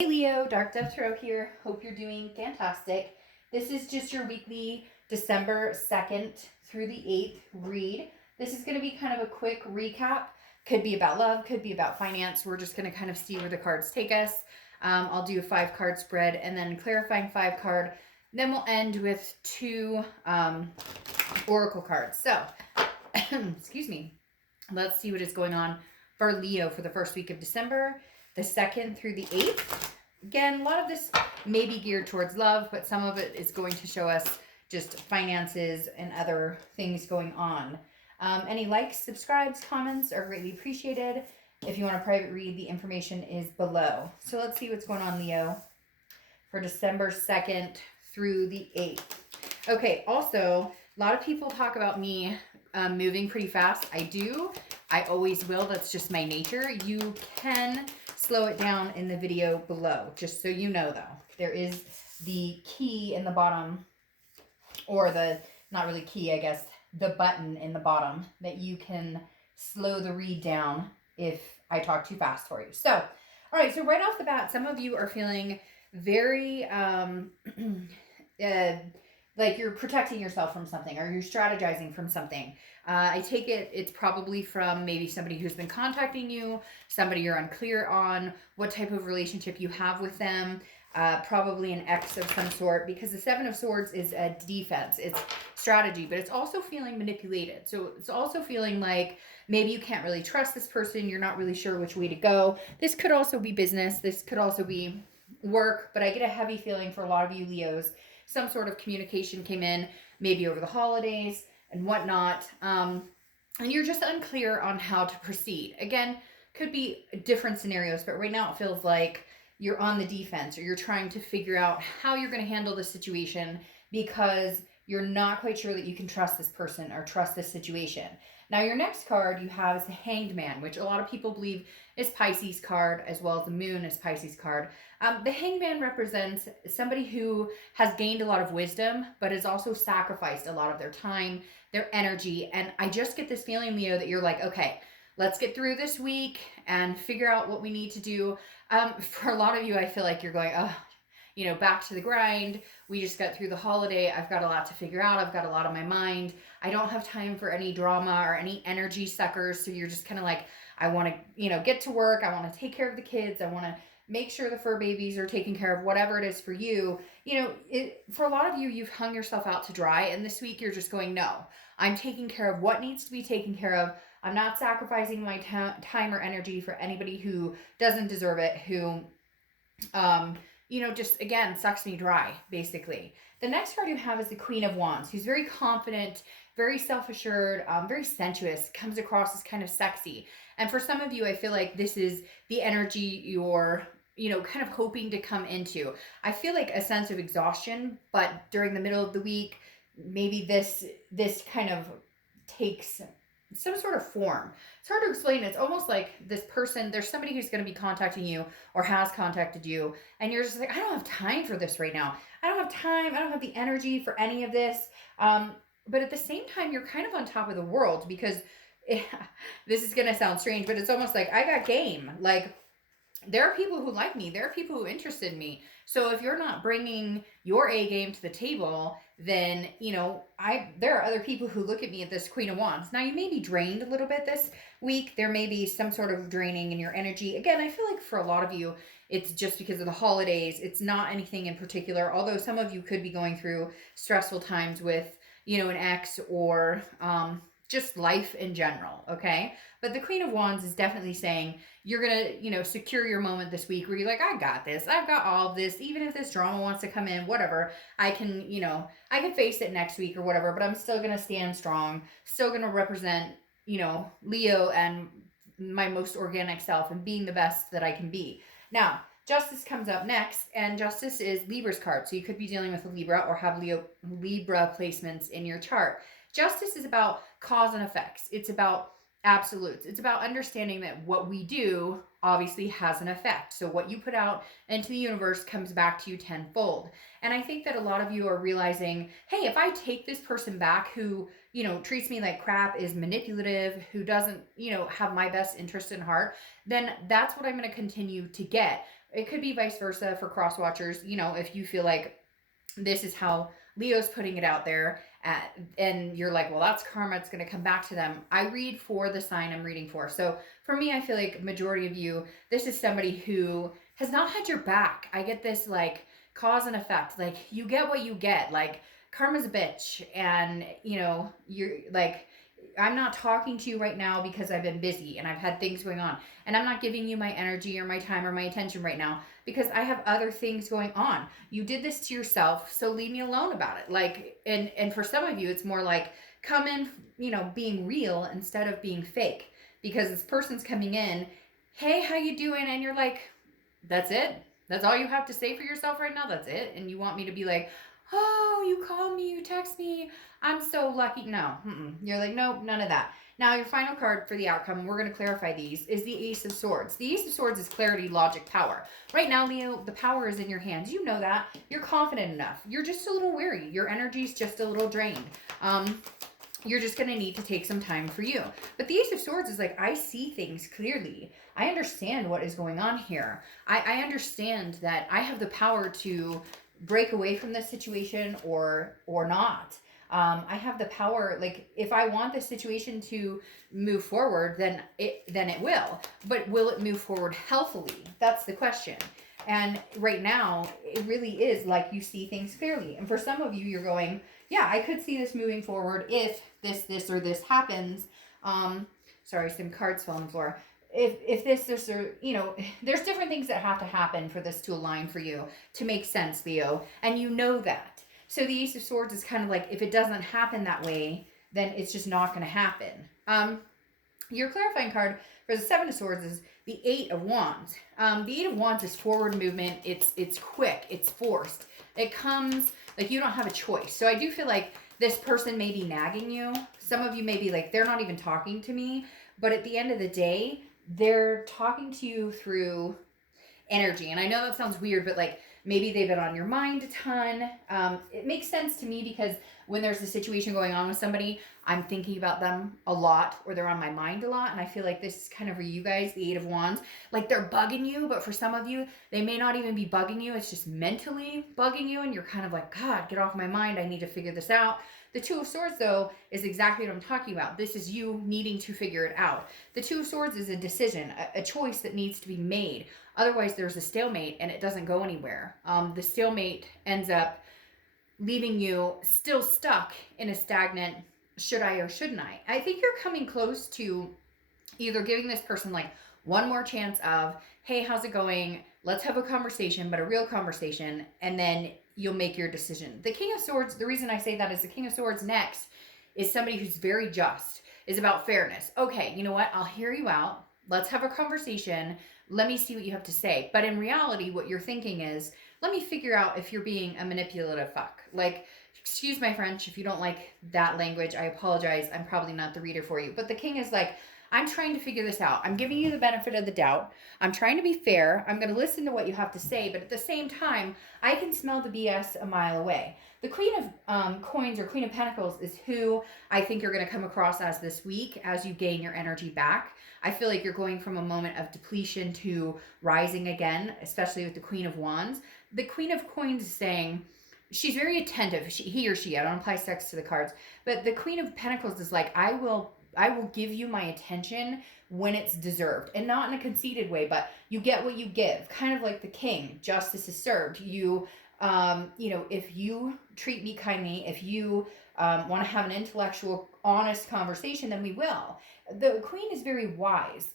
Hey Leo, Dark Dove Tarot here. Hope you're doing fantastic. This is just your weekly December 2nd through the 8th read. This is going to be kind of a quick recap. Could be about love, could be about finance. We're just going to kind of see where the cards take us. I'll do a 5-card spread and then clarifying 5-card. Then we'll end with 2 oracle cards. So, excuse me. Let's see what is going on for Leo for the first week of December, the 2nd through the 8th. Again, a lot of this may be geared towards love, but some of it is going to show us just finances and other things going on. Any likes, subscribes, comments are greatly appreciated. If you want a private read, the information is below. So let's see what's going on, Leo, for December 2nd through the 8th. Okay, also, a lot of people talk about me moving pretty fast. I do. I always will. That's just my nature. You can slow it down in the video below, just so you know, though. There is the key in the bottom, or the, not really key, I guess, the button in the bottom that you can slow the read down if I talk too fast for you. So, all right, so right off the bat, some of you are feeling very like you're protecting yourself from something, or you're strategizing from something. I take it it's probably from maybe somebody who's been contacting you, somebody you're unclear on what type of relationship you have with them, probably an ex of some sort, because the 7 of Swords is a defense, it's strategy, but it's also feeling manipulated. So it's also feeling like maybe you can't really trust this person, you're not really sure which way to go. This could also be business, this could also be work, but I get a heavy feeling for a lot of you Leos, some sort of communication came in, maybe over the holidays and whatnot, and you're just unclear on how to proceed. Again, could be different scenarios, but right now it feels like you're on the defense, or you're trying to figure out how you're going to handle the situation because you're not quite sure that you can trust this person or trust this situation. Now, your next card you have is the Hanged Man, which a lot of people believe is Pisces card, as well as the Moon is Pisces card. The Hanged Man represents somebody who has gained a lot of wisdom, but has also sacrificed a lot of their time, their energy. And I just get this feeling, Leo, that you're like, okay, let's get through this week and figure out what we need to do. For a lot of you, I feel like you're going, oh, you know, back to the grind. We just got through the holiday. I've got a lot to figure out. I've got a lot on my mind. I don't have time for any drama or any energy suckers. So you're just kind of like, I want to, you know, get to work. I want to take care of the kids. I want to make sure the fur babies are taken care of, whatever it is for you. You know, for a lot of you, you've hung yourself out to dry. And this week you're just going, no, I'm taking care of what needs to be taken care of. I'm not sacrificing my time or energy for anybody who doesn't deserve it, who, you know, just, again, sucks me dry, basically. The next card you have is the Queen of Wands, who's very confident, very self-assured, very sensuous, comes across as kind of sexy. And for some of you, I feel like this is the energy you're, you know, kind of hoping to come into. I feel like a sense of exhaustion, but during the middle of the week, maybe this kind of takes some sort of form. It's hard to explain. It's almost like this person, there's somebody who's going to be contacting you or has contacted you, and you're just like, I don't have time for this right now. I don't have time. I don't have the energy for any of this. But at the same time, you're kind of on top of the world because this is going to sound strange, but it's almost like I got game. Like, there are people who like me. There are people who are interested in me. So if you're not bringing your A game to the table, then, you know, there are other people who look at me at this Queen of Wands. Now, you may be drained a little bit this week. There may be some sort of draining in your energy. Again, I feel like for a lot of you, it's just because of the holidays. It's not anything in particular, although some of you could be going through stressful times with, you know, an ex or just life in general, okay? But the Queen of Wands is definitely saying you're going to, you know, secure your moment this week where you're like, I got this. I've got all of this. Even if this drama wants to come in, whatever, I can, you know, I can face it next week or whatever, but I'm still going to stand strong, still going to represent, you know, Leo and my most organic self and being the best that I can be. Now, Justice comes up next, and Justice is Libra's card. So you could be dealing with a Libra or have Libra placements in your chart. Justice is about cause and effects. It's about absolutes. It's about understanding that what we do obviously has an effect. So what you put out into the universe comes back to you tenfold. And I think that a lot of you are realizing, hey, if I take this person back who, you know, treats me like crap, is manipulative, who doesn't, you know, have my best interest in heart, then that's what I'm going to continue to get. It could be vice versa for cross watchers. You know, if you feel like this is how Leo's putting it out there and you're like, well, that's karma, it's going to come back to them. I read for the sign I'm reading for. So for me, I feel like majority of you, this is somebody who has not had your back. I get this like cause and effect. Like you get what you get. Like karma's a bitch, and you know, you're like, I'm not talking to you right now because I've been busy and I've had things going on. And I'm not giving you my energy or my time or my attention right now because I have other things going on. You did this to yourself, so leave me alone about it. Like, and for some of you, it's more like come in, you know, being real instead of being fake. Because this person's coming in, hey, how you doing? And you're like, that's it. That's all you have to say for yourself right now. That's it. And you want me to be like, oh, you call me, you text me, I'm so lucky. No, you're like, nope, none of that. Now, your final card for the outcome, we're going to clarify these, is the Ace of Swords. The Ace of Swords is clarity, logic, power. Right now, Leo, the power is in your hands. You know that. You're confident enough. You're just a little weary. Your energy's just a little drained. You're just going to need to take some time for you. But the Ace of Swords is like, I see things clearly. I understand what is going on here. I understand that I have the power to break away from this situation or not. I have the power, like if I want this situation to move forward, then it will. But will it move forward healthily? That's the question. And right now, it really is like you see things clearly. And for some of you, you're going, yeah, I could see this moving forward if this, or this happens. Sorry, some cards fell on the floor. If this, or, you know, there's different things that have to happen for this to align for you to make sense, Leo. And you know that. So the Ace of Swords is kind of like, if it doesn't happen that way, then it's just not going to happen. Your clarifying card for the Seven of Swords is the Eight of Wands. The Eight of Wands is forward movement. It's quick. It's forced. It comes, like you don't have a choice. So I do feel like this person may be nagging you. Some of you may be like, they're not even talking to me. But at the end of the day, they're talking to you through energy. And I know that sounds weird, but like maybe they've been on your mind a ton. It makes sense to me because when there's a situation going on with somebody, I'm thinking about them a lot, or they're on my mind a lot. And I feel like this is kind of for you guys, the Eight of Wands. Like they're bugging you, but for some of you, they may not even be bugging you. It's just mentally bugging you. And you're kind of like, God, get off my mind. I need to figure this out. The Two of Swords, though, is exactly what I'm talking about. This is you needing to figure it out. The Two of Swords is a decision, a choice that needs to be made. Otherwise, there's a stalemate and it doesn't go anywhere. The stalemate ends up leaving you still stuck in a stagnant, should I or shouldn't I? I think you're coming close to either giving this person like one more chance of, hey, how's it going? Let's have a conversation, but a real conversation. And then you'll make your decision. The King of Swords, the reason I say that is the King of Swords next is somebody who's very just, is about fairness. Okay, you know what? I'll hear you out. Let's have a conversation. Let me see what you have to say. But in reality, what you're thinking is, let me figure out if you're being a manipulative fuck. Like, excuse my French, if you don't like that language, I apologize. I'm probably not the reader for you. But the king is like, I'm trying to figure this out. I'm giving you the benefit of the doubt. I'm trying to be fair. I'm going to listen to what you have to say. But at the same time, I can smell the BS a mile away. The Queen of Coins or Queen of Pentacles is who I think you're going to come across as this week as you gain your energy back. I feel like you're going from a moment of depletion to rising again, especially with the Queen of Wands. The Queen of Coins is saying, she's very attentive. He or she, I don't apply sex to the cards. But the Queen of Pentacles is like, I will give you my attention when it's deserved, and not in a conceited way, but you get what you give, kind of like the king. Justice is served. You know, if you treat me kindly, if you want to have an intellectual, honest conversation, then we will. The queen is very wise.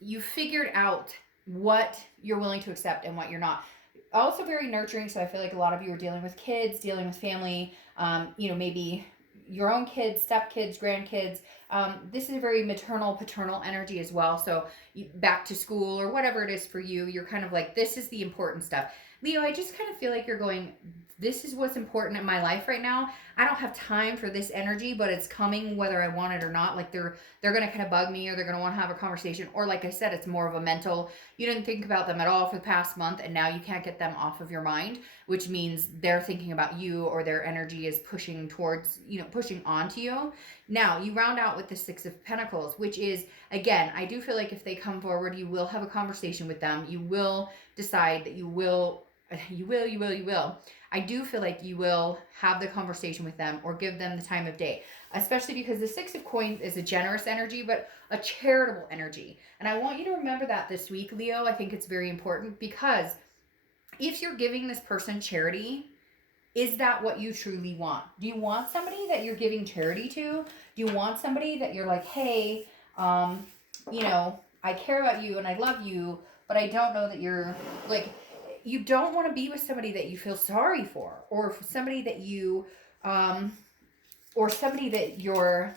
You figured out what you're willing to accept and what you're not. Also very nurturing. So I feel like a lot of you are dealing with kids, dealing with family, you know, maybe your own kids, stepkids, grandkids. This is a very maternal, paternal energy as well. So back to school or whatever it is for you, you're kind of like, this is the important stuff. Leo, I just kind of feel like you're going, this is what's important in my life right now. I don't have time for this energy, but it's coming whether I want it or not. Like they're going to kind of bug me, or they're going to want to have a conversation. Or like I said, it's more of a mental, you didn't think about them at all for the past month, and now you can't get them off of your mind, which means they're thinking about you, or their energy is pushing pushing onto you. Now, you round out with the Six of Pentacles, which is, again, I do feel like if they come forward, you will have a conversation with them. You will decide that you will. I do feel like you will have the conversation with them or give them the time of day, especially because the Six of Coins is a generous energy, but a charitable energy. And I want you to remember that this week, Leo. I think it's very important because if you're giving this person charity, is that what you truly want? Do you want somebody that you're giving charity to? Do you want somebody that you're like, hey, I care about you and I love you, but I don't know that you're like, you don't want to be with somebody that you feel sorry for, or somebody that you, or somebody that you're,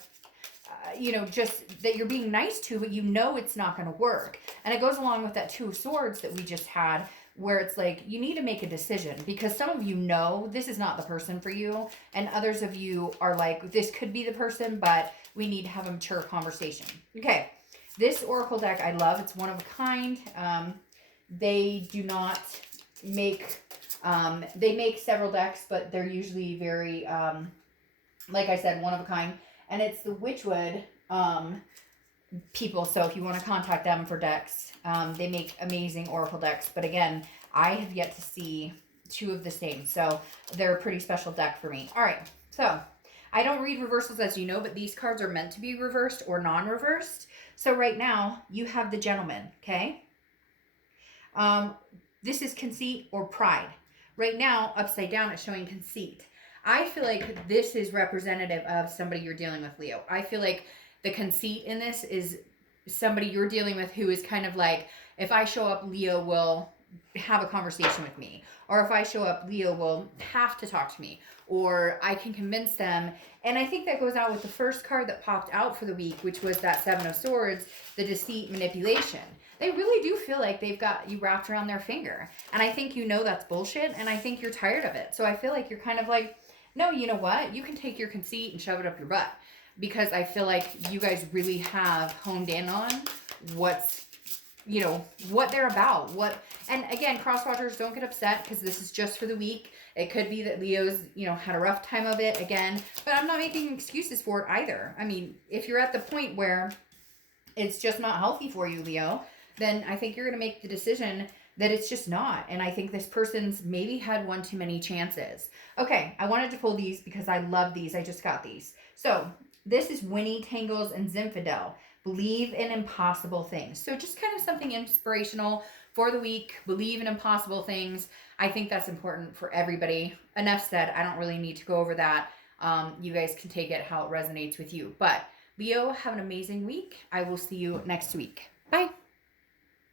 just that you're being nice to, but you know it's not going to work. And it goes along with that Two of Swords that we just had, where it's like you need to make a decision, because some of you know this is not the person for you, and others of you are like, this could be the person, but we need to have a mature conversation. Okay, this oracle deck I love. It's one of a kind. They do not make, they make several decks, but they're usually very, like I said, one of a kind. And it's the Witchwood people. So if you want to contact them for decks, they make amazing oracle decks. But again, I have yet to see two of the same. So they're a pretty special deck for me. All right. So I don't read reversals, as you know, but these cards are meant to be reversed or non-reversed. So right now you have the Gentleman. Okay. This is conceit or pride. Right now, upside down, it's showing conceit. I feel like this is representative of somebody you're dealing with, Leo. I feel like the conceit in this is somebody you're dealing with who is kind of like, if I show up, Leo will have a conversation with me. Or if I show up, Leo will have to talk to me. Or I can convince them. And I think that goes out with the first card that popped out for the week, which was that Seven of Swords, the deceit, manipulation. They really do feel like they've got you wrapped around their finger. And I think you know that's bullshit, and I think you're tired of it. So I feel like you're kind of like, no, you know what? You can take your conceit and shove it up your butt. Because I feel like you guys really have honed in on what's, what they're about. And again, cross-watchers, don't get upset because this is just for the week. It could be that Leo's, had a rough time of it again. But I'm not making excuses for it either. I mean, if you're at the point where it's just not healthy for you, Leo, then I think you're going to make the decision that it's just not. And I think this person's maybe had one too many chances. Okay, I wanted to pull these because I love these. I just got these. So this is Winnie, Tangles, and Zinfandel. Believe in impossible things. So just kind of something inspirational for the week. Believe in impossible things. I think that's important for everybody. Enough said. I don't really need to go over that. You guys can take it how it resonates with you. But Leo, have an amazing week. I will see you next week. Bye.